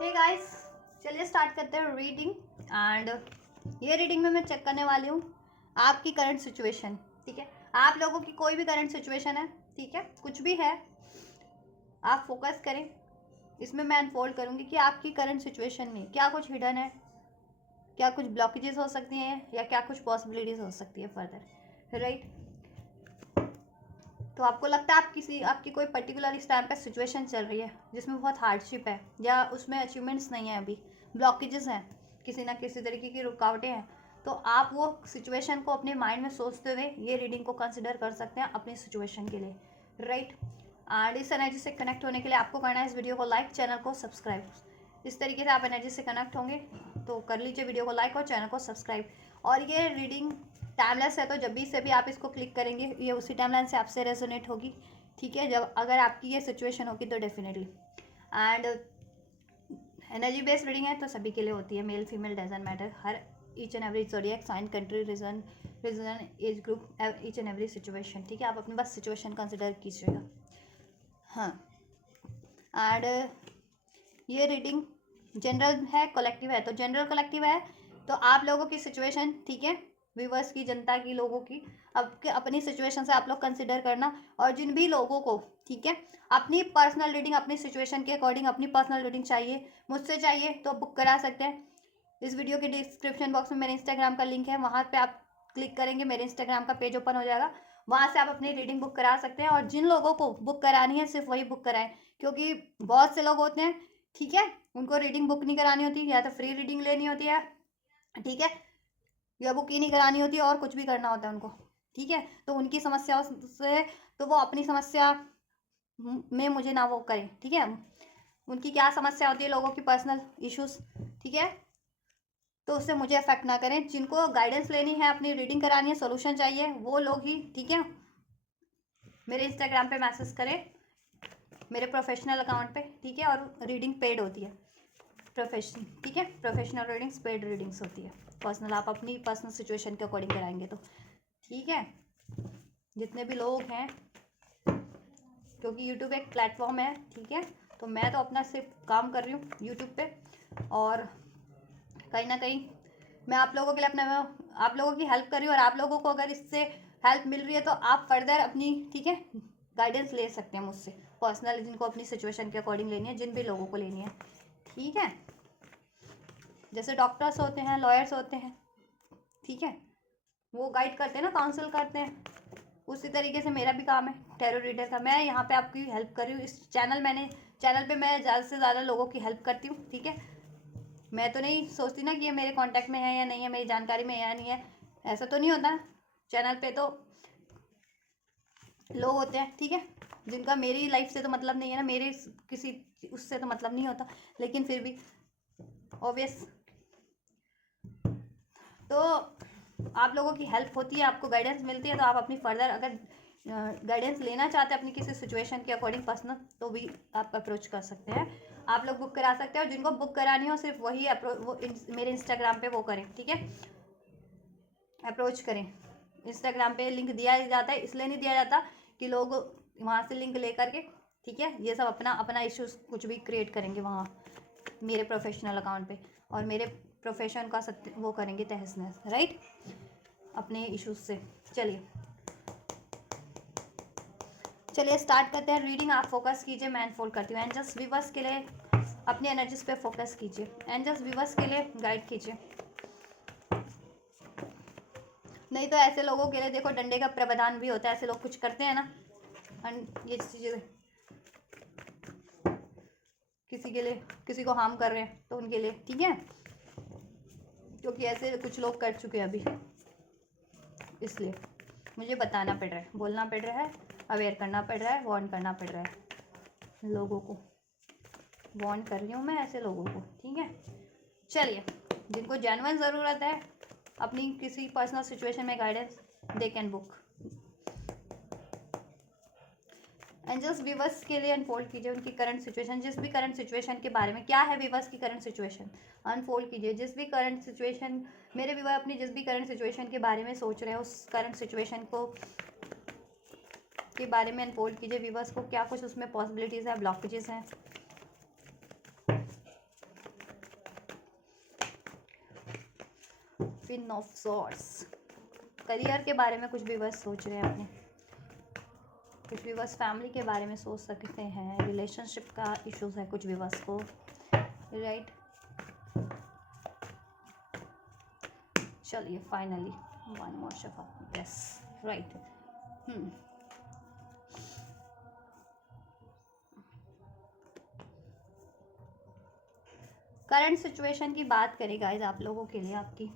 Hey guys, चलिए start करते हैं रीडिंग। एंड ये रीडिंग में मैं चेक करने वाली हूँ आपकी करंट सिचुएशन। ठीक है, आप लोगों की कोई भी करंट सिचुएशन है, ठीक है, कुछ भी है, आप फोकस करें। इसमें मैं अनफोल्ड करूँगी कि आपकी करंट सिचुएशन में क्या कुछ हिडन है, क्या कुछ ब्लॉकेजेस हो सकती हैं या क्या कुछ पॉसिबिलिटीज़ हो सकती है फर्दर, राइट। तो आपको लगता है आपकी कोई पर्टिकुलर इस टाइम पे सिचुएशन चल रही है जिसमें बहुत हार्डशिप है या उसमें अचीवमेंट्स नहीं है, अभी ब्लॉकेजेस हैं, किसी ना किसी तरीके की रुकावटें हैं, तो आप वो सिचुएशन को अपने माइंड में सोचते हुए ये रीडिंग को कंसिडर कर सकते हैं अपनी सिचुएशन के लिए, राइट। एंड इस एनर्जी से कनेक्ट होने के लिए आपको करना है इस वीडियो को लाइक, चैनल को सब्सक्राइब। इस तरीके से आप एनर्जी से कनेक्ट होंगे तो कर लीजिए वीडियो को लाइक और चैनल को सब्सक्राइब। और ये रीडिंग टाइमलेस है, तो जब भी से भी आप इसको क्लिक करेंगे ये उसी टाइमलाइन से आपसे रेजोनेट होगी, ठीक है, जब अगर आपकी ये सिचुएशन होगी तो definitely. And energy based reading है तो सभी के लिए होती है, मेल फीमेल डजंट मैटर, हर each and every zodiac sign, country, region, age group, each and every situation, ठीक है, आप अपनी बस सिचुएशन कंसिडर कीजिएगा। हाँ, एंड ये रीडिंग जनरल है, कलेक्टिव है, तो जनरल कलेक्टिव है तो आप लोगों की सिचुएशन, ठीक है, व्यूवर्स की, जनता की, लोगों की अब अपनी सिचुएशन से आप लोग कंसिडर करना। और जिन भी लोगों को, ठीक है, अपनी पर्सनल रीडिंग अपनी सिचुएशन के अकॉर्डिंग अपनी पर्सनल रीडिंग चाहिए, मुझसे चाहिए तो बुक करा सकते हैं। इस वीडियो के डिस्क्रिप्शन बॉक्स में मेरे इंस्टाग्राम का लिंक है, वहाँ पे आप क्लिक करेंगे मेरे इंस्टाग्राम का पेज ओपन हो जाएगा, वहाँ से आप अपनी रीडिंग बुक करा सकते हैं। और जिन लोगों को बुक करानी है सिर्फ वही बुक कराएं, क्योंकि बहुत से लोग होते हैं, ठीक है, उनको रीडिंग बुक नहीं करानी होती, या तो फ्री रीडिंग लेनी होती है, ठीक है, या बुक ही नहीं करानी होती और कुछ भी करना होता है उनको, ठीक है, तो उनकी समस्याओं से तो वो अपनी समस्या में मुझे ना वो करें, ठीक है, उनकी क्या समस्या होती है, लोगों की पर्सनल इश्यूज, ठीक है, तो उससे मुझे अफेक्ट ना करें। जिनको गाइडेंस लेनी है, अपनी रीडिंग करानी है, सोल्यूशन चाहिए, वो लोग ही, ठीक है, मेरे इंस्टाग्राम पे मैसेज करें, मेरे प्रोफेशनल अकाउंट पे, ठीक है, और रीडिंग पेड होती है, प्रोफेशनल, ठीक है, प्रोफेशनल रीडिंग्स पेड रीडिंग्स होती है, पर्सनल आप अपनी पर्सनल सिचुएशन के अकॉर्डिंग कराएंगे तो, ठीक है। जितने भी लोग हैं, क्योंकि यूट्यूब एक प्लेटफॉर्म है, ठीक है, तो मैं तो अपना सिर्फ काम कर रही हूँ यूट्यूब पे, और कहीं ना कहीं मैं आप लोगों के लिए अपना आप लोगों की हेल्प कर रही हूँ, और आप लोगों को अगर इससे हेल्प मिल रही है तो आप फर्दर अपनी, ठीक है, गाइडेंस ले सकते हैं मुझसे पर्सनल, जिनको अपनी सिचुएशन के अकॉर्डिंग लेनी है, जिन भी लोगों को लेनी है, ठीक है। जैसे डॉक्टर्स होते हैं, लॉयर्स होते हैं, ठीक है, वो गाइड करते हैं ना, काउंसिल करते हैं, उसी तरीके से मेरा भी काम है टैरो रीडर का। मैं यहाँ पे आपकी हेल्प कर रही हूँ, इस चैनल पे मैं ज़्यादा से ज़्यादा लोगों की हेल्प करती हूँ, ठीक है। मैं तो नहीं सोचती ना कि ये मेरे कांटेक्ट में है या नहीं है, मेरी जानकारी में है या नहीं है, ऐसा तो नहीं होता। चैनल पे तो लोग होते हैं, ठीक है, जिनका मेरी लाइफ से तो मतलब नहीं है ना, मेरे किसी उससे तो मतलब नहीं होता, लेकिन फिर भी ऑब्वियस, तो आप लोगों की हेल्प होती है, आपको गाइडेंस मिलती है, तो आप अपनी फर्दर अगर गाइडेंस लेना चाहते हैं अपनी किसी सिचुएशन के अकॉर्डिंग पर्सनल, तो भी आप अप्रोच कर सकते हैं, आप लोग बुक करा सकते हैं। और जिनको बुक करानी हो सिर्फ वही मेरे इंस्टाग्राम पे वो करें, ठीक है, अप्रोच करें। इंस्टाग्राम पे लिंक दिया जाता है, इसलिए नहीं दिया जाता कि लोग वहाँ से लिंक ले करके, ठीक है, ये सब अपना अपना इश्यूज कुछ भी क्रिएट करेंगे वहाँ मेरे प्रोफेशनल अकाउंट पे, और मेरे प्रोफेशन का सत्य वो करेंगे तहस नहस, राइट, अपने इश्यूज से। चलिए स्टार्ट करते हैं रीडिंग। आप फोकस कीजिए, मैं अनफोल्ड करती हूँ। एंजल्स व्यूवर्स के लिए अपनी एनर्जीज पे फोकस कीजिए, एंजल्स व्यूवर्स के लिए गाइड कीजिए। नहीं तो ऐसे लोगों के लिए देखो डंडे का प्रावधान भी होता है, ऐसे लोग कुछ करते हैं ना, ये चीज़ें किसी के लिए, किसी को हार्म कर रहे हैं तो उनके लिए, ठीक है, क्योंकि ऐसे कुछ लोग कर चुके हैं अभी, इसलिए मुझे बताना पड़ रहा है, बोलना पड़ रहा है, अवेयर करना पड़ रहा है, वार्न करना पड़ रहा है, लोगों को वार्न कर रही हूँ मैं ऐसे लोगों को, ठीक है। चलिए, जिनको जेन्युइन ज़रूरत है अपनी किसी पर्सनल सिचुएशन में guidance, they can book. Angels viewers के लिए अनफोल्ड कीजिए उनकी करंट सिचुएशन, जिस भी करंट सिचुएशन के बारे में, क्या है व्यूवर्स की करंट सिचुएशन, अनफोल्ड कीजिए। जिस भी करंट सिचुएशन मेरे व्यूवर अपनी जिस भी करंट सिचुएशन के बारे में सोच रहे हैं, उस करंट सिचुएशन को के बारे में अनफोल्ड कीजिए व्यूवर्स को, क्या कुछ उसमें पॉसिबिलिटीज़ है, ब्लॉकेजेस हैं, क्वीन ऑफ सॉर्ड्स, करियर के बारे में कुछ भी बस सोच रहे हैं अपने, कुछ भी बस फैमिली के बारे में सोच सकते हैं, रिलेशनशिप का इश्यूज है कुछ भी बस को, राइट। चलिए finally one more shuffle, yes right. Current situation की बात करें गाइस आप लोगों के लिए आपकी,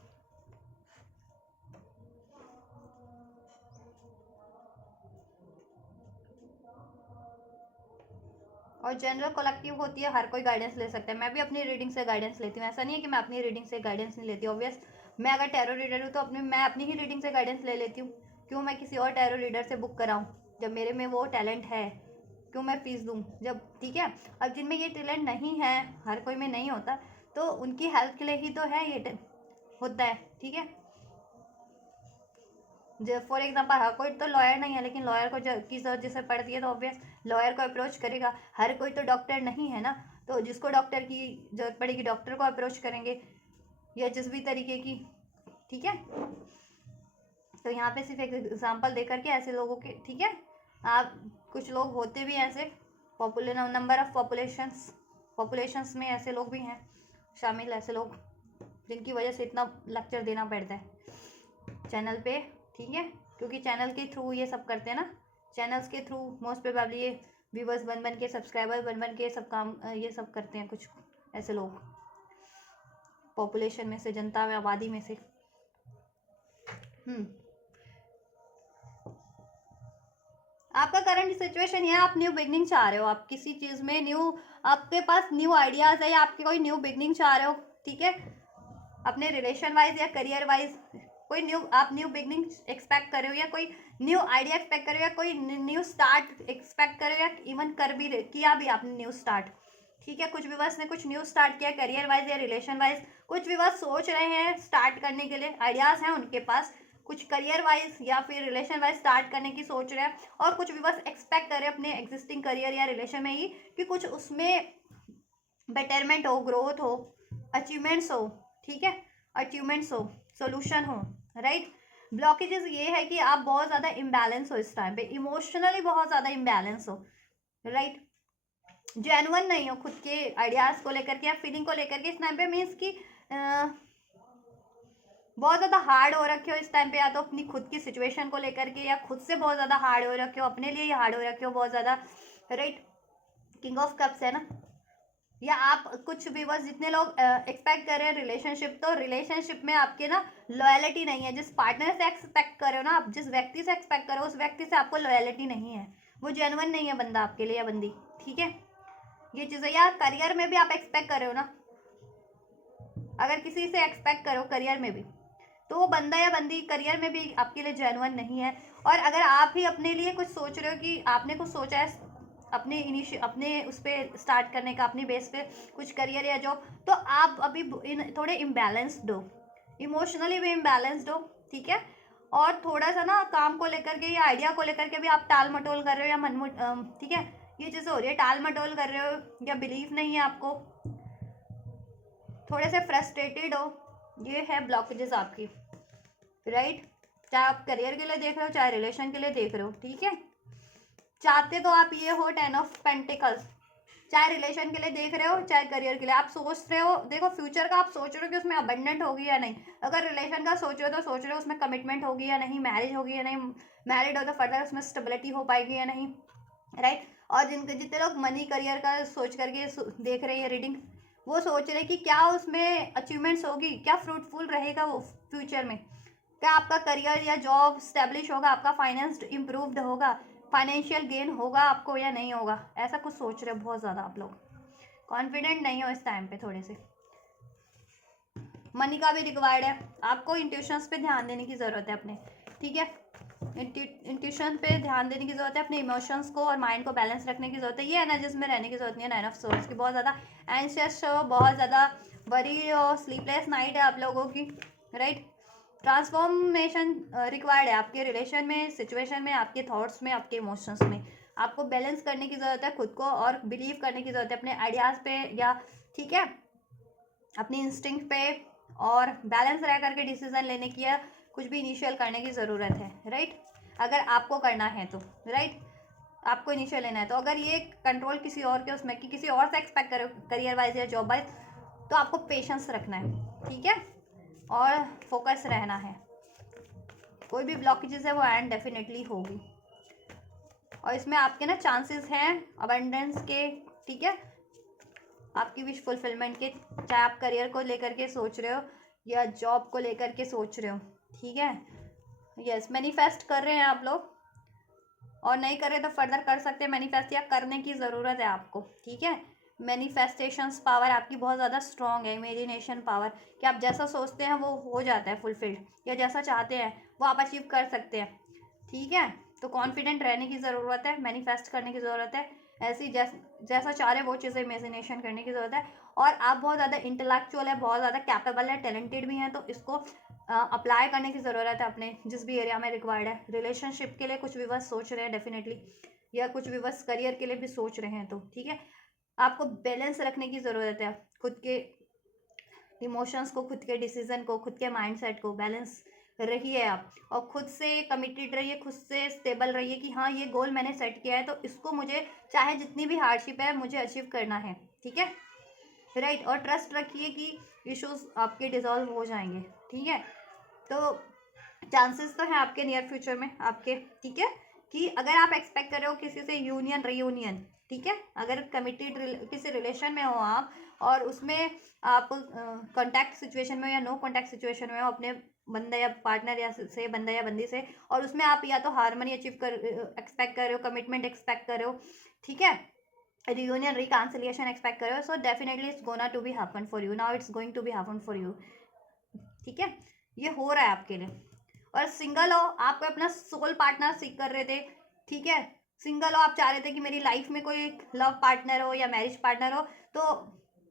और जनरल कलेक्टिव होती है, हर कोई गाइडेंस ले सकता है। मैं भी अपनी रीडिंग से गाइडेंस लेती हूँ, ऐसा नहीं है कि मैं अपनी रीडिंग से गाइडेंस नहीं लेती। ऑब्वियस मैं अगर टैरो रीडर हूँ तो मैं अपनी ही रीडिंग से गाइडेंस ले लेती हूँ। क्यों मैं किसी और टैरो रीडर से बुक कराऊँ जब मेरे में वो टैलेंट है? क्यों मैं फीस दूँ जब, ठीक है। अब जिनमें ये टैलेंट नहीं है, हर कोई में नहीं होता, तो उनकी हेल्प के लिए ही तो है ये होता है, ठीक है। फॉर एग्जाम्पल हर कोई तो लॉयर नहीं है, लेकिन लॉयर को की जरूरत जिसे पड़ती है तो ऑब्वियस लॉयर को अप्रोच करेगा। हर कोई तो डॉक्टर नहीं है ना, तो जिसको डॉक्टर की जरूरत पड़ेगी डॉक्टर को अप्रोच करेंगे, या जिस भी तरीके की, ठीक है। तो यहाँ पे सिर्फ एक एग्जाम्पल दे करके ऐसे लोगों के, ठीक है। आप कुछ लोग होते भी ऐसे, नंबर ऑफ पॉपुलेशंस में ऐसे लोग भी हैं शामिल, ऐसे लोग जिनकी वजह से इतना लेक्चर देना पड़ता है चैनल पे, ठीक है। क्योंकि चैनल के थ्रू ये सब करते हैं ना, चैनल्स के थ्रू मोस्ट प्रोबेबली ये व्यूवर्स बन के, सब्सक्राइबर बन के सब काम ये सब करते हैं कुछ ऐसे लोग पॉपुलेशन में से, जनता में, आबादी में से। आपका करंट सिचुएशन है, आप न्यू बिगनिंग चाह रहे हो, आप किसी चीज़ में न्यू, आपके पास न्यू आइडियाज़ है, या आपकी कोई न्यू बिगनिंग चाह रहे हो, ठीक है। अपने रिलेशन वाइज या करियर वाइज कोई आप न्यू बिगनिंग एक्सपेक्ट कर रहे हो, या कोई न्यू आइडिया एक्सपेक्ट कर रहे हो, या कोई न्यू स्टार्ट एक्सपेक्ट कर रहे हो, या इवन कर भी किया भी आपने न्यू स्टार्ट, ठीक है। कुछ भी बस ने कुछ न्यू स्टार्ट किया करियर वाइज या रिलेशन वाइज, कुछ भी बस सोच रहे हैं स्टार्ट करने के लिए, आइडियाज़ हैं उनके पास, कुछ करियर वाइज या फिर रिलेशन वाइज स्टार्ट करने की सोच रहे हैं, और कुछ भी बस एक्सपेक्ट कर रहे हैं अपने एग्जिस्टिंग करियर या रिलेशन में ही कि कुछ उसमें बेटरमेंट हो, ग्रोथ हो, अचीवमेंट्स हो, ठीक है, अचीवमेंट्स हो, सोल्यूशन हो, राइट। ब्लॉकेजेस ये है कि आप बहुत ज़्यादा इम्बैलेंस हो इस टाइम पे, इमोशनली बहुत ज़्यादा इम्बैलेंस हो, राइट। जेन्युइन नहीं हो खुद के आइडियाज़ को लेकर के या फीलिंग को लेकर के इस टाइम पे, मीन्स कि बहुत ज़्यादा हार्ड हो रखे हो इस टाइम पे, या तो अपनी खुद की सिचुएशन को लेकर के, या खुद से बहुत ज़्यादा हार्ड हो रखे हो, अपने लिए ही हार्ड हो रखे हो बहुत ज़्यादा, राइट। किंग ऑफ कप्स है ना, या आप कुछ भी बस जितने लोग एक्सपेक्ट कर रहे हैं रिलेशनशिप, तो रिलेशनशिप में आपके ना लॉयलिटी नहीं है। जिस पार्टनर से एक्सपेक्ट कर रहे हो ना आप, जिस व्यक्ति से एक्सपेक्ट करो उस व्यक्ति से आपको लॉयलिटी नहीं है, वो जेन्युइन नहीं है बंदा आपके लिए या बंदी, ठीक है। ये चीज़ें, या करियर में भी आप एक्सपेक्ट कर रहे हो ना, अगर किसी से एक्सपेक्ट करो करियर में भी, तो वो बंदा या बंदी करियर में भी आपके लिए जेन्युइन नहीं है। और अगर आप ही अपने लिए कुछ सोच रहे हो कि आपने कुछ सोचा है अपने उस पर स्टार्ट करने का, अपनी बेस पे कुछ करियर या जॉब, तो आप अभी थोड़े इम्बैलेंस्ड हो, इमोशनली भी इम्बैलेंस्ड हो, ठीक है। और थोड़ा सा ना काम को लेकर के या आइडिया को लेकर के भी आप टाल मटोल कर रहे हो, या ठीक है, ये चीज़ें हो रही है, टाल मटोल कर रहे हो, या बिलीव नहीं है आपको, थोड़े से फ्रस्ट्रेटेड हो, ये है ब्लॉकेजेस आपकी, राइट। चाहे आप करियर के लिए देख रहे हो, चाहे रिलेशन के लिए देख रहे हो, ठीक है। चाहते तो आप ये हो 10 ऑफ पेंटिकल्स, चाहे रिलेशन के लिए देख रहे हो चाहे करियर के लिए, आप सोच रहे हो, देखो फ्यूचर का आप सोच रहे हो कि उसमें अबंडेंट होगी या नहीं। अगर रिलेशन का सोच रहे हो तो सोच रहे हो उसमें कमिटमेंट होगी या नहीं, मैरिज होगी या नहीं, मैरिड हो तो फर्दर उसमें स्टेबिलिटी हो पाएगी या नहीं, राइट। और जितने लोग मनी करियर का सोच करके देख रहे हैं रीडिंग, वो सोच रहे कि क्या उसमें अचीवमेंट्स होगी, क्या फ्रूटफुल रहेगा वो फ्यूचर में, क्या आपका करियर या जॉब स्टेब्लिश होगा, आपका फाइनेंस इम्प्रूव्ड होगा, फाइनेंशियल गेन होगा आपको या नहीं होगा, ऐसा कुछ सोच रहे हो बहुत ज़्यादा आप लोग, कॉन्फिडेंट नहीं हो इस टाइम पे थोड़े से। मनी का भी रिक्वायर्ड है, आपको इंट्यूशंस पे ध्यान देने की ज़रूरत है अपने, ठीक है। इंट्यूशन पे ध्यान देने की ज़रूरत है, अपने इमोशंस को और माइंड को बैलेंस रखने की ज़रूरत है। ये एनर्जीज में रहने की ज़रूरत नहीं है 9 ऑफ सोर्स की, बहुत ज़्यादा एंशियस हो, बहुत ज़्यादा वरी हो, स्लीपलेस नाइट है आप लोगों की, राइट। ट्रांसफॉर्मेशन रिक्वायर्ड है आपके रिलेशन में, सिचुएशन में, आपके थॉट्स में, आपके इमोशंस में। आपको बैलेंस करने की ज़रूरत है खुद को, और बिलीव करने की ज़रूरत है अपने आइडियाज़ पे, या ठीक है अपनी इंस्टिंक्ट पे, और बैलेंस रह करके डिसीजन लेने की या कुछ भी इनिशियल करने की ज़रूरत है, राइट। अगर आपको करना है तो, राइट, आपको इनिशियल लेना है तो। अगर ये कंट्रोल किसी और के उसमें कि किसी और से एक्सपेक्ट करो करियर वाइज या जॉब वाइज, तो आपको पेशेंस रखना है, ठीक है, और फोकस रहना है। कोई भी ब्लॉकेजेस है वो एंड डेफिनेटली होगी। और इसमें आपके ना चांसेस हैं अबंडेंस के, ठीक है, आपकी विश फुलफिलमेंट के, चाहे आप करियर को लेकर के सोच रहे हो या जॉब को लेकर के सोच रहे हो, ठीक है। यस, मैनिफेस्ट कर रहे हैं आप लोग, और नहीं कर रहे तो फर्दर कर सकते हैं मैनिफेस्ट, या करने की ज़रूरत है आपको, ठीक है। मैनिफेस्टेशंस पावर आपकी बहुत ज़्यादा स्ट्रॉन्ग है, इमेजिनेशन पावर, कि आप जैसा सोचते हैं वो हो जाता है फुलफिल्ड, या जैसा चाहते हैं वो आप अचीव कर सकते हैं, ठीक है। तो कॉन्फिडेंट रहने की ज़रूरत है, मैनिफेस्ट करने की ज़रूरत है, ऐसी जैसा चाह रहे वो चीज़ें इमेजिनेशन करने की ज़रूरत है। और आप बहुत ज़्यादा इंटेलेक्चुअल है, बहुत ज़्यादा कैपेबल है, टैलेंटेड भी हैं, तो इसको अप्लाई करने की ज़रूरत है अपने जिस भी एरिया में रिक्वायर्ड है। रिलेशनशिप के लिए कुछ व्यूअर्स सोच रहे हैं डेफिनेटली, या कुछ व्यूअर्स करियर के लिए भी सोच रहे हैं, तो ठीक है, आपको बैलेंस रखने की ज़रूरत है, खुद के इमोशंस को, खुद के डिसीजन को, खुद के माइंडसेट को बैलेंस रहिए आप, और खुद से कमिटेड रहिए, खुद से स्टेबल रहिए कि हाँ ये गोल मैंने सेट किया है तो इसको मुझे चाहे जितनी भी हार्डशिप है मुझे अचीव करना है, ठीक है, राइट। और ट्रस्ट रखिए कि इश्यूज आपके डिसॉल्व हो जाएंगे, ठीक है। तो चांसेस तो हैं आपके नियर फ्यूचर में आपके, ठीक है, कि अगर आप एक्सपेक्ट कर रहे हो किसी से यूनियन रीयूनियन, ठीक है, अगर कमिटेड किसी रिलेशन में हो आप और उसमें आप कॉन्टैक्ट सिचुएशन में हो या नो कॉन्टैक्ट सिचुएशन में हो अपने बंदा या पार्टनर या से, बंदा या बंदी से, और उसमें आप या तो हारमोनी अचीव कर एक्सपेक्ट कर रहे हो, कमिटमेंट एक्सपेक्ट कर रहे हो, ठीक है, रियूनियन रिकॉन्सिलिएशन एक्सपेक्ट कर रहे हो, so definitely it's gonna to be happen for you, now it's going to be happen for you, ठीक है, ये हो रहा है आपके लिए। और सिंगल हो, आप अपना सोल पार्टनर सीख कर रहे थे, ठीक है, सिंगल हो, आप चाह रहे थे कि मेरी लाइफ में कोई लव पार्टनर हो या मैरिज पार्टनर हो, तो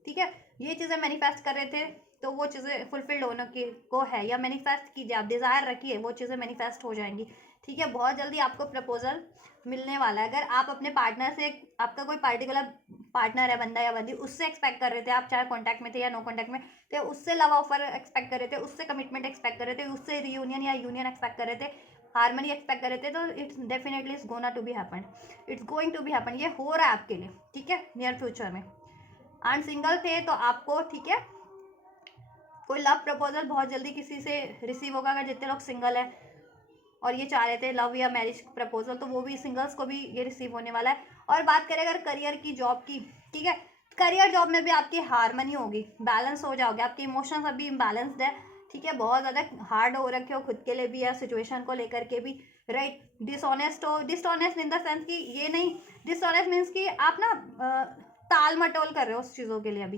ठीक है, ये चीज़ें मैनिफेस्ट कर रहे थे, तो वो चीज़ें फुलफिल्ड होने की को है, या मैनिफेस्ट कीजिए, आप डिज़ायर रखिए, वो चीज़ें मैनिफेस्ट हो जाएंगी, ठीक है। बहुत जल्दी आपको प्रपोजल मिलने वाला है। अगर आप अपने पार्टनर से, आपका कोई पार्टिकुलर पार्टनर है, बंदा या बंदी, उससे एक्सपेक्ट कर रहे थे, आप चाहे कॉन्टैक्ट में थे या नो कॉन्टैक्ट में थे, उससे लव ऑफर एक्सपेक्ट कर रहे थे, उससे कमिटमेंट एक्सपेक्ट कर रहे थे, उससे रियूनियन या यूनियन एक्सपेक्ट कर रहे थे, हारमोनी एक्सपेक्ट कर रहे थे, तो it's definitely it's gonna to be happen, it's going to be happen, ये हो रहा है आपके लिए, ठीक है, नियर फ्यूचर में। एंड सिंगल थे तो आपको, ठीक है, कोई लव प्रपोजल बहुत जल्दी किसी से रिसीव होगा। अगर जितने लोग सिंगल है और ये चाह रहे थे लव या मैरिज प्रपोजल, तो वो भी सिंगल्स को भी ये रिसीव होने वाला है। और बात करें अगर करियर की, जॉब की, ठीक है, करियर जॉब में भी आपकी हारमनी होगी, बैलेंस हो जाओगे, आपके इमोशंस अभी इम्बैलेंस्ड है, ठीक है, बहुत ज़्यादा हार्ड हो रखे हो खुद के लिए भी या सिचुएशन को लेकर के भी, राइट। डिसऑनेस्ट हो, डिसऑनेस्ट इन द सेंस कि ये नहीं, डिसऑनेस्ट मीन्स कि आप ना टाल मटोल कर रहे हो उस चीज़ों के लिए अभी,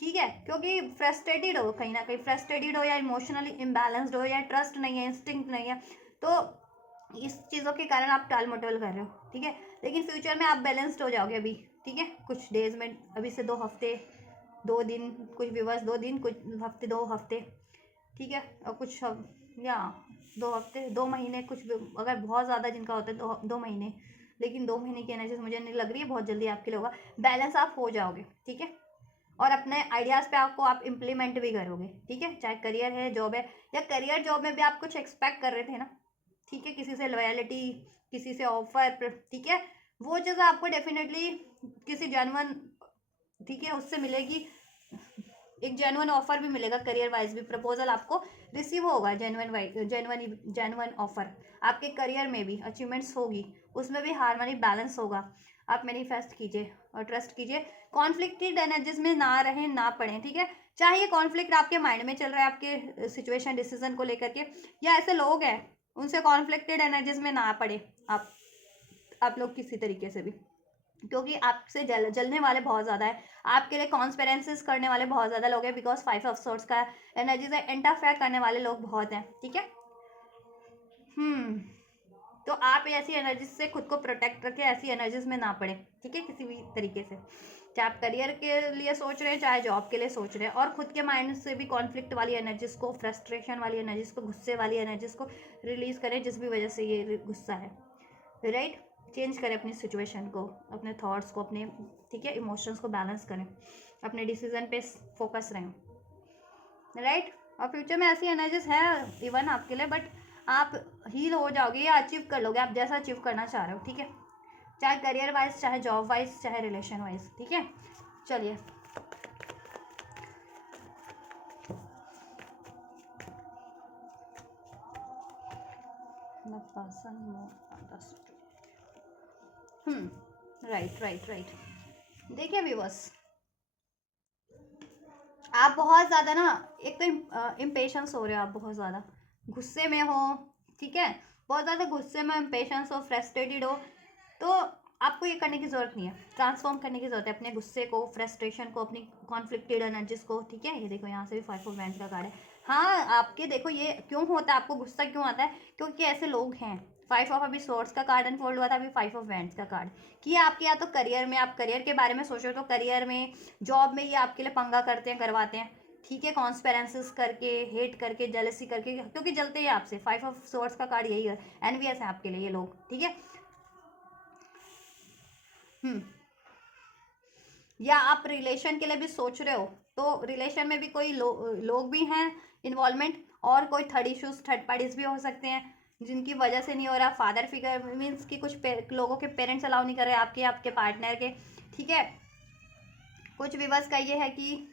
ठीक है, क्योंकि फ्रस्ट्रेटेड हो, कहीं ना कहीं फ्रस्ट्रेटेड हो, या इमोशनली इम्बैलेंस्ड हो, या ट्रस्ट नहीं है, इंस्टिंक्ट नहीं है, तो इस चीज़ों के कारण आप टाल मटोल कर रहे हो, ठीक है। लेकिन फ्यूचर में आप बैलेंस्ड हो जाओगे अभी, ठीक है, कुछ डेज में, अभी से 2 हफ्ते, 2 दिन, कुछ व्यूवर्स 2 दिन, कुछ हफ्ते, 2 हफ्ते, ठीक है, और कुछ या 2 हफ्ते, 2 महीने, कुछ अगर बहुत ज़्यादा जिनका होता है तो 2 महीने, लेकिन 2 महीने की एनर्जी मुझे नहीं लग रही है, बहुत जल्दी आपके लिए होगा, बैलेंस आप हो जाओगे, ठीक है। और अपने आइडियाज़ पे आपको आप इम्प्लीमेंट भी करोगे, ठीक है, चाहे करियर है, जॉब है, या करियर जॉब में भी आप कुछ एक्सपेक्ट कर रहे थे ना, ठीक है, किसी से लॉयलिटी, किसी से ऑफर, ठीक है, वो चीज़ आपको डेफिनेटली किसी जेन्युइन, ठीक है, उससे मिलेगी, एक जेन्युइन ऑफर भी मिलेगा, करियर वाइज भी प्रपोजल आपको रिसीव होगा, जेन्युइन ऑफर आपके करियर में भी अचीवमेंट्स होगी, उसमें भी हार्मनी बैलेंस होगा। आप मैनिफेस्ट कीजिए और ट्रस्ट कीजिए, कॉन्फ्लिक्टेड एनर्जीज में ना रहें, ना पड़ें, ठीक है, चाहे ये कॉन्फ्लिक्ट आपके माइंड में चल रहा है आपके सिचुएशन डिसीजन को लेकर के, या ऐसे लोग हैं उनसे कॉन्फ्लिक्टेड एनर्जीज में ना पड़े आप लोग किसी तरीके से भी, क्योंकि आपसे जलने वाले बहुत ज़्यादा है, आपके लिए कॉन्स्पेरेंसीज करने वाले बहुत ज़्यादा लोग हैं, बिकॉज 5 ऑफ सोर्ट्स का एनर्जीज है, इंटरफेयर करने वाले लोग बहुत हैं, ठीक है। तो आप ऐसी एनर्जीज से खुद को प्रोटेक्ट रखें, ऐसी एनर्जीज में ना पड़े, ठीक है, किसी भी तरीके से, चाहे आप करियर के लिए सोच रहे हैं, चाहे जॉब के लिए सोच रहे हैं, और खुद के माइंड से भी कॉन्फ्लिक्ट वाली एनर्जीज को, फ्रस्ट्रेशन वाली एनर्जीज को, गुस्से वाली एनर्जीज को रिलीज करें, जिस भी वजह से ये गुस्सा है, राइट। चेंज करें अपनी सिचुएशन को, अपने थॉट्स को, अपने, ठीक है, इमोशंस को बैलेंस करें, अपने डिसीजन पे फोकस रहें, राइट। और फ्यूचर में ऐसी एनर्जीज है इवन आपके लिए, बट आप हील हो जाओगे या अचीव कर लोगे आप जैसा अचीव करना चाह रहे हो, ठीक है, चाहे करियर वाइज, चाहे जॉब वाइज, चाहे रिलेशन वाइज, ठीक है। चलिए राइट राइट राइट। देखिए व्यूअर्स, आप बहुत ज़्यादा ना, एक तो इम्पेशंस हो रहे हो, आप बहुत ज़्यादा गुस्से में हो, ठीक है, बहुत ज़्यादा गुस्से में इम्पेशंस हो, फ्रस्ट्रेटेड हो, तो आपको ये करने की ज़रूरत नहीं है, ट्रांसफॉर्म करने की ज़रूरत है अपने गुस्से को, फ्रस्ट्रेशन को, अपनी कॉन्फ्लिक्टेड एनर्जीज को, ठीक है। ये देखो यहाँ से भी 5 ऑफ वैंड्स का कार्ड है। हाँ, आपके देखो ये क्यों होता है, आपको गुस्सा क्यों आता है, क्योंकि ऐसे लोग हैं। 5 ऑफ अभी सोर्स का कार्ड अनफोल्ड हुआ था, अभी 5 ऑफ वैंड्स का कार्ड, कि आपके या तो करियर में, आप करियर के बारे में सोच रहे हो तो करियर में, जॉब में ये आपके लिए पंगा करते हैं, करवाते हैं, ठीक है, कॉन्स्पेरेंसीज करके, हेट करके, जेलसी करके, क्योंकि जलते हैं आपसे। 5 ऑफ सोर्स का कार्ड यही है, एनवियस है आपके लिए ये लोग, ठीक है। या आप रिलेशन के लिए भी सोच रहे हो, तो रिलेशन में भी कोई लोग भी हैं इन्वॉल्वमेंट, और कोई थर्ड इश्यूज, थर्ड पार्टीज भी हो सकते हैं जिनकी वजह से नहीं हो रहा। फादर फिगर मीन्स कि कुछ लोगों के पेरेंट्स अलाउ नहीं कर रहे आपके, आपके पार्टनर के, ठीक है। कुछ विवर्स का ये है कि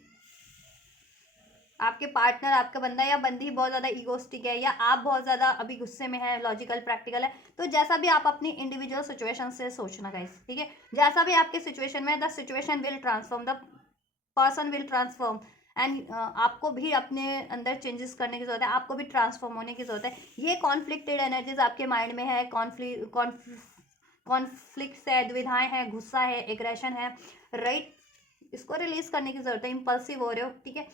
आपके पार्टनर, आपका बंदा या बंदी बहुत ज़्यादा ईगोस्टिक है, या आप बहुत ज़्यादा अभी गुस्से में है, लॉजिकल प्रैक्टिकल है। तो जैसा भी आप अपनी इंडिविजुअल सिचुएशन से सोचना गाइस, ठीक है, जैसा भी आपके सिचुएशन में, the situation will transform, the person will transform, and आपको भी अपने अंदर चेंजेस करने की जरूरत है, आपको भी ट्रांसफॉर्म होने की जरूरत है। ये कॉन्फ्लिक्टेड एनर्जीज आपके माइंड में है, कॉन्फ्लिक्ट है, दुविधाएं हैं, गुस्सा है, एग्रेशन है, राइट, इसको रिलीज करने की जरूरत है। इम्पल्सिव हो रहे हो, ठीक है,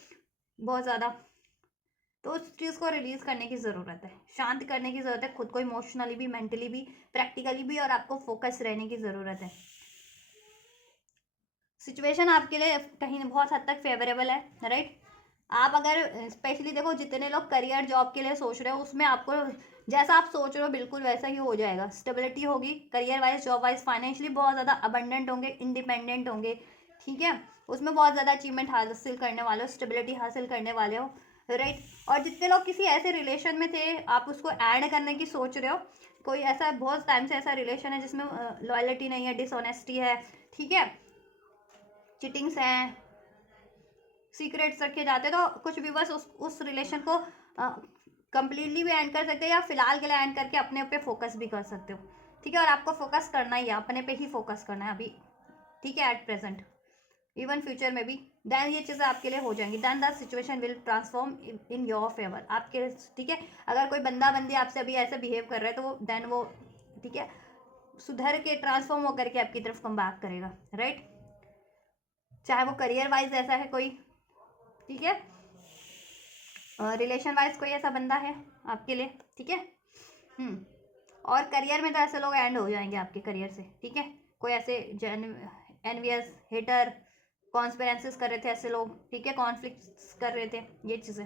बहुत ज़्यादा, तो उस चीज़ को रिलीज करने की ज़रूरत है, शांत करने की ज़रूरत है खुद को, इमोशनली भी, मेंटली भी, प्रैक्टिकली भी, और आपको फोकस रहने की ज़रूरत है। सिचुएशन आपके लिए कहीं बहुत हद तक फेवरेबल है, राइट। आप अगर स्पेशली देखो, जितने लोग करियर जॉब के लिए सोच रहे हो, उसमें आपको जैसा आप सोच रहे हो बिल्कुल वैसा ही हो जाएगा। स्टेबिलिटी होगी career wise, job wise, financially बहुत ज़्यादा अबंडेंट होंगे, इंडिपेंडेंट होंगे, ठीक है, उसमें बहुत ज़्यादा अचीवमेंट हासिल करने वाले हो, स्टेबिलिटी हासिल करने वाले हो, राइट। और जितने लोग किसी ऐसे रिलेशन में थे, आप उसको ऐड करने की सोच रहे हो, कोई ऐसा बहुत टाइम से ऐसा रिलेशन है जिसमें लॉयल्टी नहीं है, डिसऑनेस्टी है, ठीक है, चिटिंग्स हैं, सीक्रेट्स रखे जाते हैं, तो कुछ भी बस उस रिलेशन को कंप्लीटली भी एंड कर सकते हैं, या फिलहाल के लिए एंड करके अपने पे फोकस भी कर सकते हो, ठीक है। और आपको फोकस करना ही है, अपने पे ही फोकस करना है अभी, ठीक है, एट प्रेजेंट, इवन फ्यूचर में भी। देन ये चीज़ें आपके लिए हो जाएंगी, then the situation will transform in your favour आपके, ठीक है। अगर कोई बंदा बंदी आपसे अभी ऐसे बिहेव कर रहा है, तो वो देन वो, ठीक है, सुधर के, ट्रांसफॉर्म होकर के आपकी तरफ कम बैक करेगा, राइट। चाहे वो करियर वाइज ऐसा है कोई, ठीक है, रिलेशन वाइज कोई ऐसा बंदा है आपके लिए, ठीक है। और करियर में तो ऐसे लोग एंड हो जाएंगे आपके करियर से, ठीक है। कोई ऐसे एनवियस, हेटर, कॉन्स्पिरेंसीज कर रहे थे ऐसे लोग, ठीक है, कॉन्फ्लिक्ट्स कर रहे थे, ये चीज़ें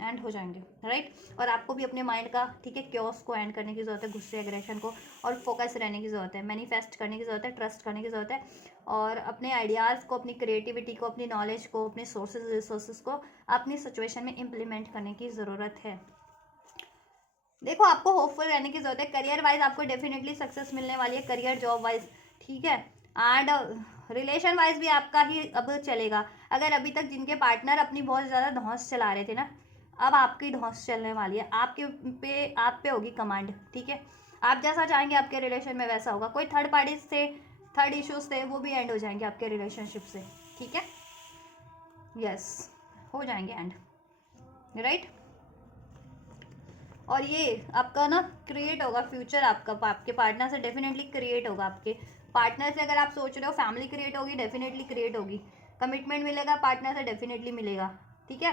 एंड हो जाएंगे, राइट। और आपको भी अपने माइंड का, ठीक है, क्योस को एंड करने की ज़रूरत है, गुस्से, एग्रेशन को, और फोकस रहने की ज़रूरत है, मैनिफेस्ट करने की ज़रूरत है, ट्रस्ट करने की ज़रूरत है, और अपने आइडियाज़ को, अपनी क्रिएटिविटी को, अपनी नॉलेज को, अपने सोर्सेज रिसोर्सेज को अपनी सिचुएशन में इम्प्लीमेंट करने की ज़रूरत है। देखो, आपको होपफुल रहने की ज़रूरत है, करियर वाइज आपको डेफिनेटली सक्सेस मिलने वाली है, करियर जॉब वाइज, ठीक है। एंड रिलेशन वाइज भी आपका ही अब चलेगा। अगर अभी तक जिनके पार्टनर अपनी बहुत ज़्यादा धौंस चला रहे थे ना, अब आपकी धौंस चलने वाली है, आप पे होगी कमांड, ठीक है। आप जैसा चाहेंगे आपके रिलेशन में वैसा होगा। कोई थर्ड पार्टीज थे, थर्ड इश्यूज थे, वो भी एंड हो जाएंगे आपके रिलेशनशिप से, ठीक है, यस, हो जाएंगे एंड, राइट। और ये आपका ना क्रिएट होगा फ्यूचर, आपके पार्टनर से डेफिनेटली क्रिएट होगा। आपके पार्टनर से अगर आप सोच रहे हो, फैमिली क्रिएट होगी, डेफिनेटली क्रिएट होगी। कमिटमेंट मिलेगा पार्टनर से, डेफिनेटली मिलेगा, ठीक है।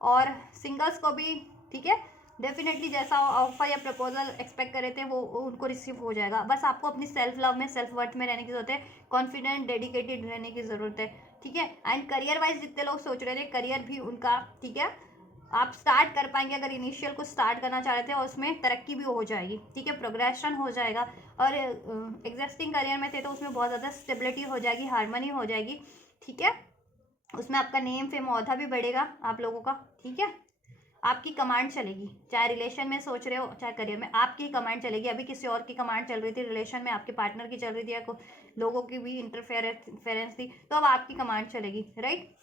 और सिंगल्स को भी, ठीक है, डेफिनेटली जैसा ऑफर या प्रपोजल एक्सपेक्ट करे थे वो उनको रिसीव हो जाएगा। बस आपको अपनी सेल्फ लव में, सेल्फ वर्थ में रहने की जरूरत है, कॉन्फिडेंट, डेडिकेटेड रहने की ज़रूरत है, ठीक है। एंड करियर वाइज जितने लोग सोच रहे थे, करियर भी उनका, ठीक है, आप स्टार्ट कर पाएंगे। अगर इनिशियल कुछ स्टार्ट करना चाह रहे थे, और उसमें तरक्की भी हो जाएगी, ठीक है, प्रोग्रेशन हो जाएगा। और एग्जिस्टिंग करियर में थे तो उसमें बहुत ज़्यादा स्टेबिलिटी हो जाएगी, हार्मनी हो जाएगी, ठीक है। उसमें आपका नेम फेम ओहदा भी बढ़ेगा आप लोगों का, ठीक है। आपकी कमांड चलेगी, चाहे रिलेशन में सोच रहे हो चाहे करियर में, आपकी कमांड चलेगी। अभी किसी और की कमांड चल रही थी रिलेशन में, आपके पार्टनर की चल रही थी या लोगों की भी इंटरफेरेंस थी, तो अब आपकी कमांड चलेगी, राइट।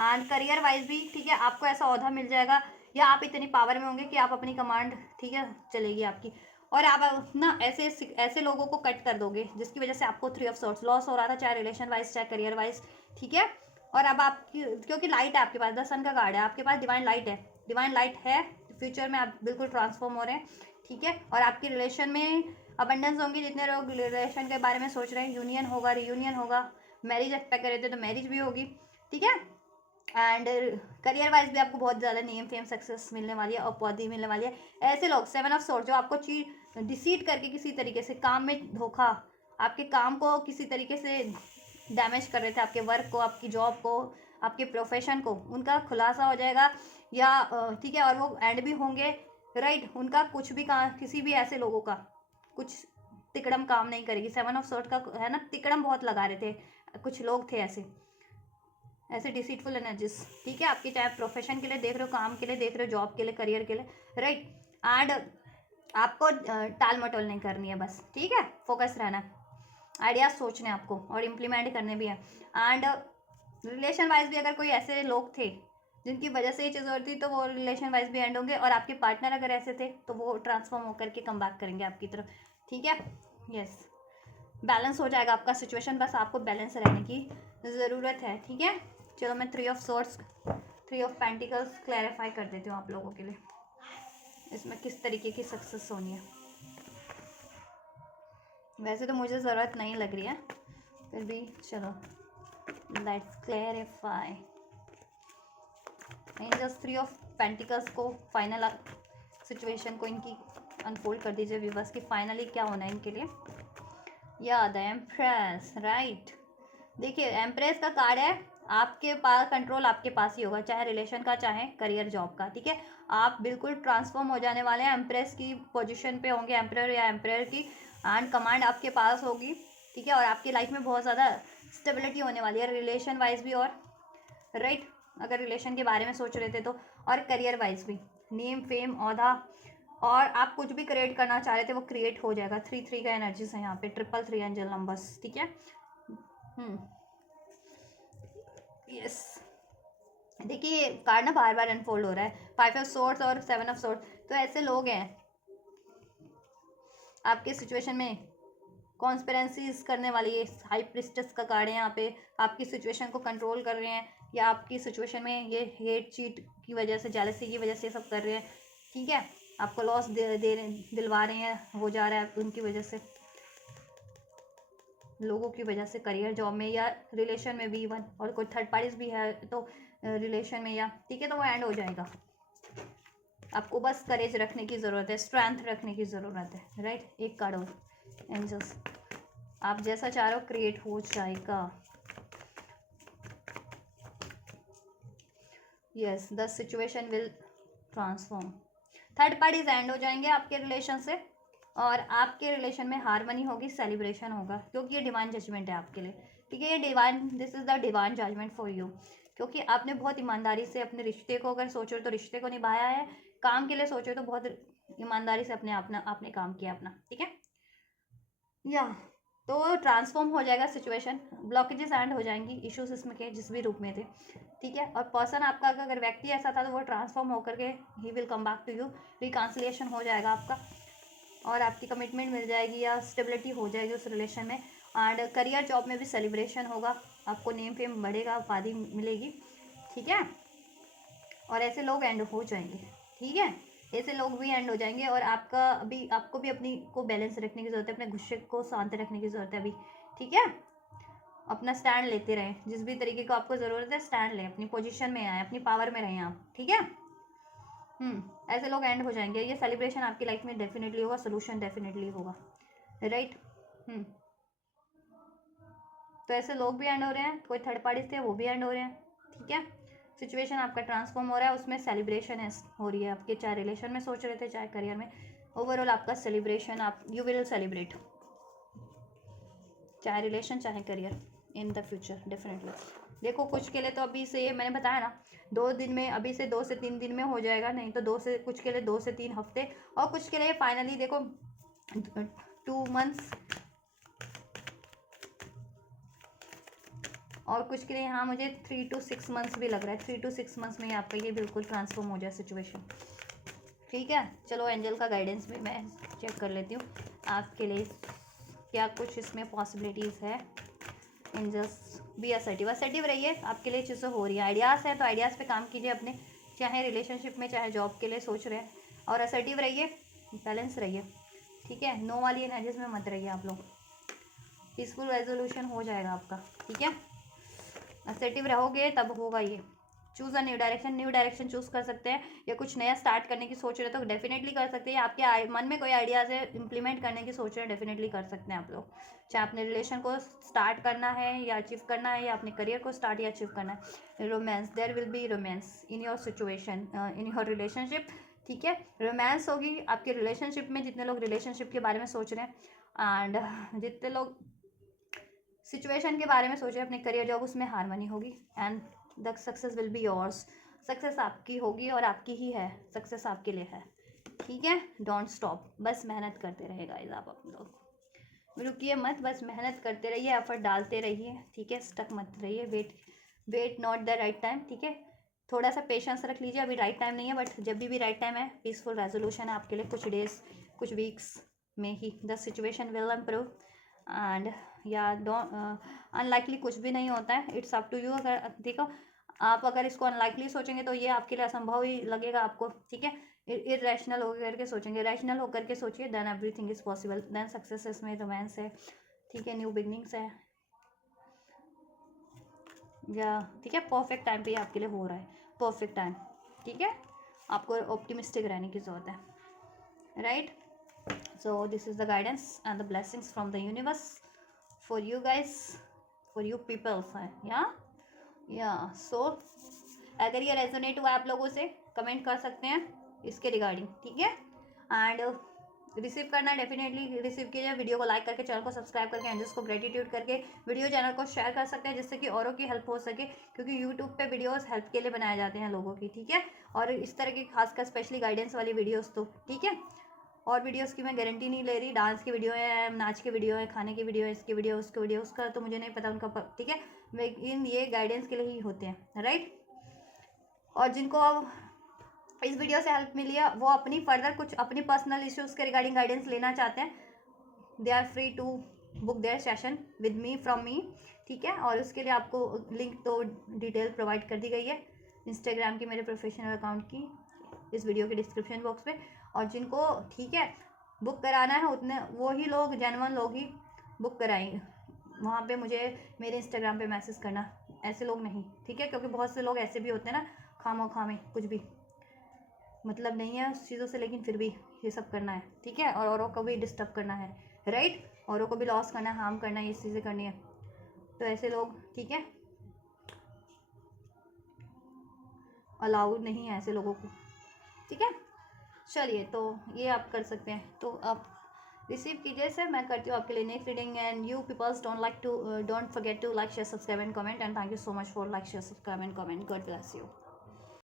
एंड करियर वाइज भी, ठीक है, आपको ऐसा ओहदा मिल जाएगा या आप इतनी पावर में होंगे कि आप अपनी कमांड, ठीक है, चलेगी आपकी। और आप ना ऐसे ऐसे लोगों को कट कर दोगे जिसकी वजह से आपको 3 ऑफ सॉर्ट्स लॉस हो रहा था, चाहे रिलेशन वाइज चाहे करियर वाइज, ठीक है। और अब आपकी, क्योंकि लाइट है आपके पास, द सन का कार्ड है आपके पास, डिवाइन लाइट है, डिवाइन लाइट है, फ्यूचर में आप बिल्कुल ट्रांसफॉर्म हो रहे हैं, ठीक है। और आपकी रिलेशन में अबंडेंस होंगे, जितने लोग रिलेशन के बारे में सोच रहे हैं, यूनियन होगा, रियूनियन होगा, मैरिज एक्सपेक्ट कर रहे थे तो मैरिज भी होगी, ठीक है। एंड करियर वाइज भी आपको बहुत ज़्यादा नेम फेम सक्सेस मिलने वाली है, अपॉर्चुनिटी मिलने वाली है। ऐसे लोग 7 ऑफ सोर्ड जो आपको डिसीट करके किसी तरीके से काम में धोखा, आपके काम को किसी तरीके से डैमेज कर रहे थे, आपके वर्क को, आपकी जॉब को, आपके प्रोफेशन को, उनका खुलासा हो जाएगा या ठीक है, और वो एंड भी होंगे, राइट। उनका कुछ भी काम, किसी भी ऐसे लोगों का कुछ तिकड़म काम नहीं करेगी। 7 ऑफ सोर्ड का है ना, तिकड़म बहुत लगा रहे थे, कुछ लोग थे ऐसे डिसीटफुल एनर्जीज, ठीक है। आपके चाहे प्रोफेशन के लिए देख रहे हो, काम के लिए देख रहे हो, जॉब के लिए, करियर के लिए, राइट। एंड आपको टाल मटोल नहीं करनी है बस, ठीक है, फोकस रहना, आइडियाज सोचने आपको और इम्प्लीमेंट करने भी है। एंड रिलेशन वाइज भी अगर कोई ऐसे लोग थे जिनकी वजह से ये चीज़ होती, तो वो रिलेशन वाइज भी एंड होंगे, और आपके पार्टनर अगर ऐसे थे तो वो ट्रांसफॉर्म होकर के कम बैक करेंगे आपकी तरफ, ठीक है। यस, बैलेंस हो जाएगा आपका सिचुएशन, बस आपको बैलेंस रहने की ज़रूरत है, ठीक है। चलो मैं 3 of swords, 3 of pentacles clarify कर देती हूँ आप लोगों के लिए, इसमें किस तरीके की सक्सेस होनी है। वैसे तो मुझे ज़रूरत नहीं लग रही है, फिर भी चलो let's clarify. Angels 3 of pentacles को फाइनल सिचुएशन को इनकी अनफोल्ड कर दीजिए व्यूवर्स की, फाइनली क्या होना है इनके लिए। या द एम्प्रेस, राइट। देखिए एम्प्रेस का कार्ड है, आपके पास कंट्रोल आपके पास ही होगा, चाहे रिलेशन का चाहे करियर जॉब का, ठीक है। आप बिल्कुल ट्रांसफॉर्म हो जाने वाले हैं, एम्प्रेस की पोजीशन पे होंगे, एम्प्रेयर या एम्प्रेयर की, एंड कमांड आपके पास होगी, ठीक है। और आपकी लाइफ में बहुत ज़्यादा स्टेबिलिटी होने वाली है, रिलेशन वाइज भी, और राइट, अगर रिलेशन के बारे में सोच रहे थे तो, और करियर वाइज भी, नेम फेम ओहदा, और आप कुछ भी क्रिएट करना चाह रहे थे वो क्रिएट हो जाएगा। 3 3 का एनर्जीज है यहाँ पे, 3 3 एंजल नंबर्स, ठीक है। यस, देखिए कार्ड ना बार बार अनफोल्ड हो रहा है, 5 ऑफ सोर्ड्स और 7 ऑफ सोर्ड्स, तो ऐसे लोग हैं आपके सिचुएशन में कॉन्स्पिरेंसीज करने वाली, ये हाई प्रिस्टेस का कार्ड है यहाँ पे, आपकी सिचुएशन को कंट्रोल कर रहे हैं, या आपकी सिचुएशन में ये हेट चीट की वजह से, जेलसी की वजह से सब कर रहे हैं, ठीक है। आपको लॉस दिलवा रहे हैं, हो जा रहा है उनकी वजह से, लोगों की वजह से, करियर जॉब में या रिलेशन में भी इवन, और कोई थर्ड पार्टीज भी है तो रिलेशन में, या ठीक है, तो वो एंड हो जाएगा। आपको बस करेज रखने की ज़रूरत है, स्ट्रेंथ रखने की ज़रूरत है, राइट। एक कार्ड और एंजल्स, आप जैसा चाह रहे हो क्रिएट हो जाएगा। Yes, the situation will transform, third parties and हो जाएंगे आपके रिलेशन से, और आपके रिलेशन में हारमनी होगी, सेलिब्रेशन होगा, क्योंकि ये डिवाइन जजमेंट है आपके लिए, ठीक है। ये divine, this is the divine judgement for you, क्योंकि आपने बहुत ईमानदारी से अपने रिश्ते को, अगर सोचो तो रिश्ते को निभाया है, काम के लिए सोचो तो बहुत ईमानदारी से आपने काम किया अपना, ठीक है। या तो ट्रांसफॉर्म हो जाएगा सिचुएशन, ब्लॉकेजेस एंड हो जाएंगी, इश्यूज इसमें के जिस भी रूप में थे, ठीक है। और पर्सन आपका अगर व्यक्ति ऐसा था तो वो ट्रांसफॉर्म होकर के ही will come back to you, reconciliation हो जाएगा आपका, और आपकी कमिटमेंट मिल जाएगी या स्टेबिलिटी हो जाएगी उस रिलेशन में। एंड करियर जॉब में भी सेलिब्रेशन होगा, आपको नेम फेम बढ़ेगा, उपाधि मिलेगी, ठीक है। और ऐसे लोग एंड हो जाएंगे, ठीक है, ऐसे लोग भी एंड हो जाएंगे। और आपको भी अपनी को बैलेंस रखने की ज़रूरत है, अपने गुस्से को शांत रखने की ज़रूरत है अभी, ठीक है। अपना स्टैंड लेते रहें, जिस भी तरीके को आपको ज़रूरत है स्टैंड लें, अपनी पोजीशन में आए, अपनी पावर में रहें आप, ठीक है। ऐसे लोग एंड हो जाएंगे, ये सेलिब्रेशन आपकी लाइफ में डेफिनेटली होगा, सोल्यूशन डेफिनेटली होगा, राइट। तो ऐसे लोग भी एंड हो रहे हैं, कोई थर्ड पार्टी थे वो भी एंड हो रहे हैं, ठीक है। सिचुएशन आपका ट्रांसफॉर्म हो रहा है, उसमें सेलिब्रेशन है हो रही है आपके, चाहे रिलेशन में सोच रहे थे चाहे करियर में, ओवरऑल आपका सेलिब्रेशन, आप यू विल सेलिब्रेट, चाहे रिलेशन चाहे career in the future definitely. देखो कुछ के लिए तो अभी से मैंने बताया ना 2 दिन में, अभी से 2 से 3 दिन में हो जाएगा, नहीं तो कुछ के लिए 2 से 3 हफ्ते, और कुछ के लिए फाइनली देखो 2 मंथ्स, और कुछ के लिए यहाँ मुझे 3 to 6 मंथ्स भी लग रहा है। 3 to 6 मंथ्स में आपका ये बिल्कुल ट्रांसफॉर्म हो जाए सिचुएशन। ठीक है, चलो एंजल का गाइडेंस भी मैं चेक कर लेती हूँ आपके लिए, क्या कुछ इसमें पॉसिबिलिटीज़ है। एंजल्स बी असर्टिव, असर्टिव रहिए, आपके लिए चीज़ें हो रही है। आइडियाज़ है तो आइडियाज़ पे काम कीजिए अपने, चाहे रिलेशनशिप में चाहे जॉब के लिए सोच रहे हैं, और असर्टिव रहिए, बैलेंस रहिए। ठीक है, नो वाली एनर्जीज में मत रहिए आप लोग। पीसफुल रेजोल्यूशन हो जाएगा आपका। ठीक है, असर्टिव रहोगे तब होगा ये। Choose a new direction choose कर सकते हैं, या कुछ नया स्टार्ट करने की सोच रहे हैं तो डेफिनेटली कर सकते हैं। आपके मन में कोई आइडियाज़ है इंप्लीमेंट करने की सोच रहे हैं, डेफिनेटली कर सकते हैं आप लोग। चाहे अपने रिलेशन को स्टार्ट करना है या अचीव करना है, या अपने करियर को स्टार्ट या अचीव करना है। Romance, there will be romance in your situation, in your relationship. ठीक है, रोमांस होगी आपके रिलेशनशिप में, जितने लोग रिलेशनशिप के बारे में सोच रहे हैं, एंड जितने लोग सिचुएशन के बारे में सोच रहे हैं अपने करियर जॉब, उसमें हारमनी होगी, and the success will be yours. Success आपकी होगी और आपकी ही है, सक्सेस आपके लिए है। ठीक है, डोंट स्टॉप, बस मेहनत करते रहिए गाइस, आप अपने लोग रुकिए मत, बस मेहनत करते रहिए, एफर्ट डालते रहिए। ठीक है, स्टक मत रहिए, wait not the right time. ठीक है, थोड़ा सा पेशेंस रख लीजिए, अभी राइट टाइम नहीं है, बट जब भी राइट टाइम है, पीसफुल रेजोल्यूशन है आपके लिए, कुछ डेज कुछ वीक्स में ही the situation will improve, and या डोंट अनलाइकली कुछ भी नहीं होता है, इट्स अप टू यू। अगर देखो आप अगर इसको अनलाइकली सोचेंगे तो ये आपके लिए असंभव ही लगेगा आपको। ठीक है, इरेशनल होकर के सोचेंगे, रैशनल होकर के सोचिए, then everything is possible, then success इसमें रोमांस है। ठीक है, न्यू बिगनिंग्स है, या ठीक है परफेक्ट टाइम पे ही आपके लिए हो रहा है, परफेक्ट टाइम। ठीक है, आपको ऑप्टिमिस्टिक रहने की ज़रूरत है, right. So this is the guidance and the blessings from the universe for you guys, for you peoples है, या सो अगर ये रेजोनेट हुआ आप लोगों से, कमेंट कर सकते हैं इसके रिगार्डिंग। ठीक है, एंड रिसीव करना डेफिनेटली रिसीव कीजिए, वीडियो को लाइक करके, चैनल को सब्सक्राइब करके, एंजल्स को ग्रेटिट्यूड करके वीडियो चैनल को शेयर कर सकते हैं, जिससे कि औरों की हेल्प हो सके, क्योंकि यूट्यूब पे वीडियोस हेल्प के लिए बनाए जाते हैं लोगों की। ठीक है, और इस तरह की खासकर स्पेशली गाइडेंस वाली वीडियोस तो ठीक है, और वीडियोस की मैं गारंटी नहीं ले रही, डांस की वीडियो है, नाच की वीडियो है, खाने की वीडियो है, इसकी वीडियो उसकी वीडियो, उसका तो मुझे नहीं पता उनका ठीक है, लेकिन ये गाइडेंस के लिए ही होते हैं, राइट। और जिनको इस वीडियो से हेल्प मिली है, वो अपनी फर्दर कुछ अपनी पर्सनल इश्यूज़ के रिगार्डिंग गाइडेंस लेना चाहते हैं, they are free to book their session with me from me. ठीक है, और उसके लिए आपको लिंक तो डिटेल प्रोवाइड कर दी गई है इंस्टाग्राम की मेरे प्रोफेशनल अकाउंट की, इस वीडियो के डिस्क्रिप्शन बॉक्स पे। और जिनको ठीक है बुक कराना है, उतने वो ही लोग, जेन्युइन लोग ही बुक कराएंगे, वहाँ पे मुझे मेरे इंस्टाग्राम पे मैसेज करना, ऐसे लोग नहीं। ठीक है, क्योंकि बहुत से लोग ऐसे भी होते हैं ना, खामे कुछ भी मतलब नहीं है उस चीज़ों से, लेकिन फिर भी ये सब करना है। ठीक है, और औरों को भी डिस्टर्ब करना है, राइट, औरों को भी लॉस करना है, हार्म करना है, ये चीज़ें करनी है, तो ऐसे लोग ठीक है अलाउड नहीं है ऐसे लोगों को। ठीक है, चलिए, तो ये आप कर सकते हैं, तो आप रिसीव कीजिए सर, मैं करती हूँ आपके लिए next reading. And you peoples don't forget to like share subscribe and comment, and thank you so much for like share subscribe and comment. God bless you.